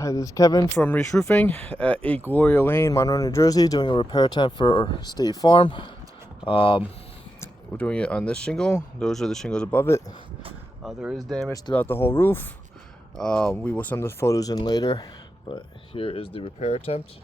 Hi, this is Kevin from Reach Roofing at 8 Gloria Lane, Monroe, New Jersey, doing a repair attempt for State Farm. We're doing it on this shingle. Those are the shingles above it. There is damage throughout the whole roof. We will send the photos in later, but here is the repair attempt.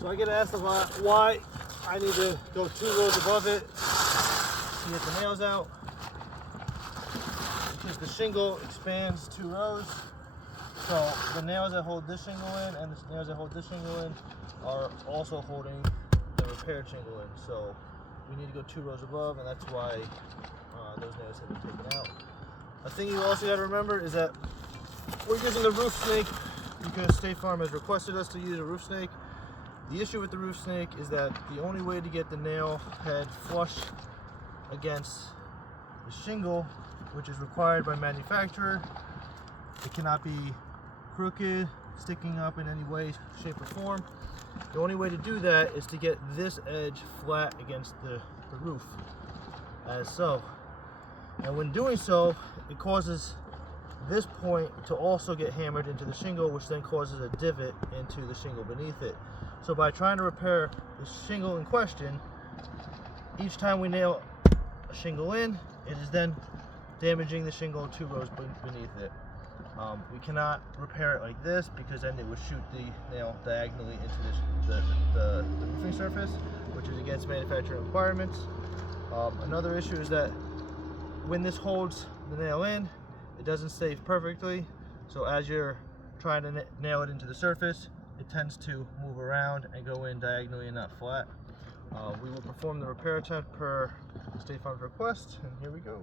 So I get asked about why I need to go 2 rows above it to get the nails out. Because the shingle expands 2 rows. So the nails that hold this shingle in and the nails that hold this shingle in are also holding the repaired shingle in. So we need to go 2 rows above, and that's why those nails have been taken out. A thing you also got to remember is that we're using the roof snake because State Farm has requested us to use a roof snake. The issue with the roof snake is that the only way to get the nail head flush against the shingle, which is required by manufacturer, it cannot be crooked, sticking up in any way, shape, or form. The only way to do that is to get this edge flat against the roof, as so. And when doing so, it causes this point to also get hammered into the shingle, which then causes a divot into the shingle beneath it. So by trying to repair the shingle in question, each time we nail a shingle in, it is then damaging the shingle 2 rows beneath it. We cannot repair it like this because then it would shoot the nail diagonally into the roofing surface, which is against manufacturing requirements. Another issue is that when this holds the nail in, it doesn't stay perfectly. So as you're trying to nail it into the surface, it tends to move around and go in diagonally and not flat. We will perform the repair attempt per State Farm's request, and here we go.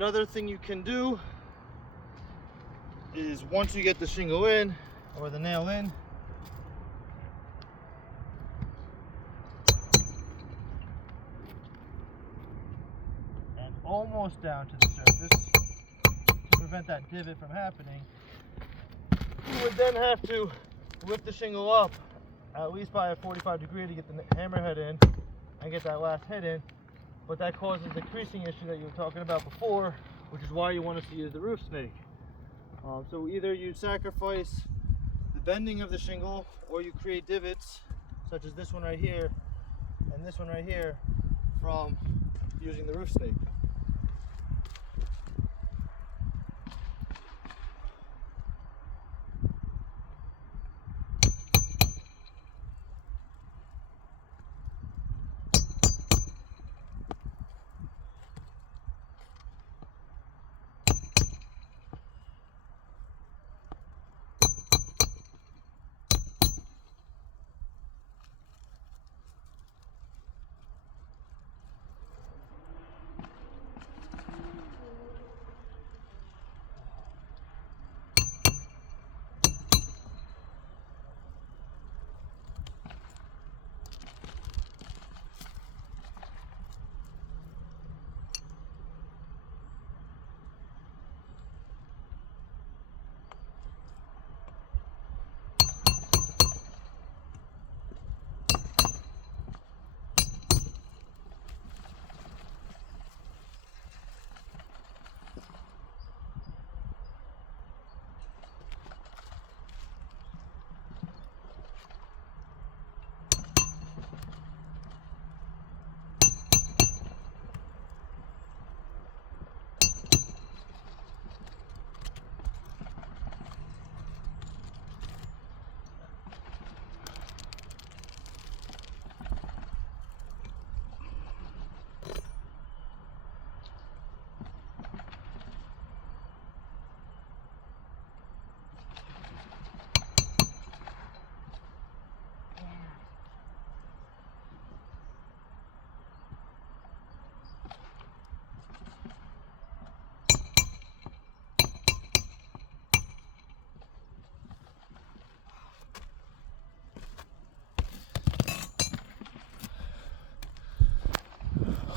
Another thing you can do is once you get the shingle in or the nail in, and almost down to the surface to prevent that divot from happening, you would then have to lift the shingle up at least by a 45 degree to get the hammerhead in and get that last head in, but that causes the creasing issue that you were talking about before, which is why you want us to use the roof snake. So either you sacrifice the bending of the shingle or you create divots such as this one right here and this one right here from using the roof snake.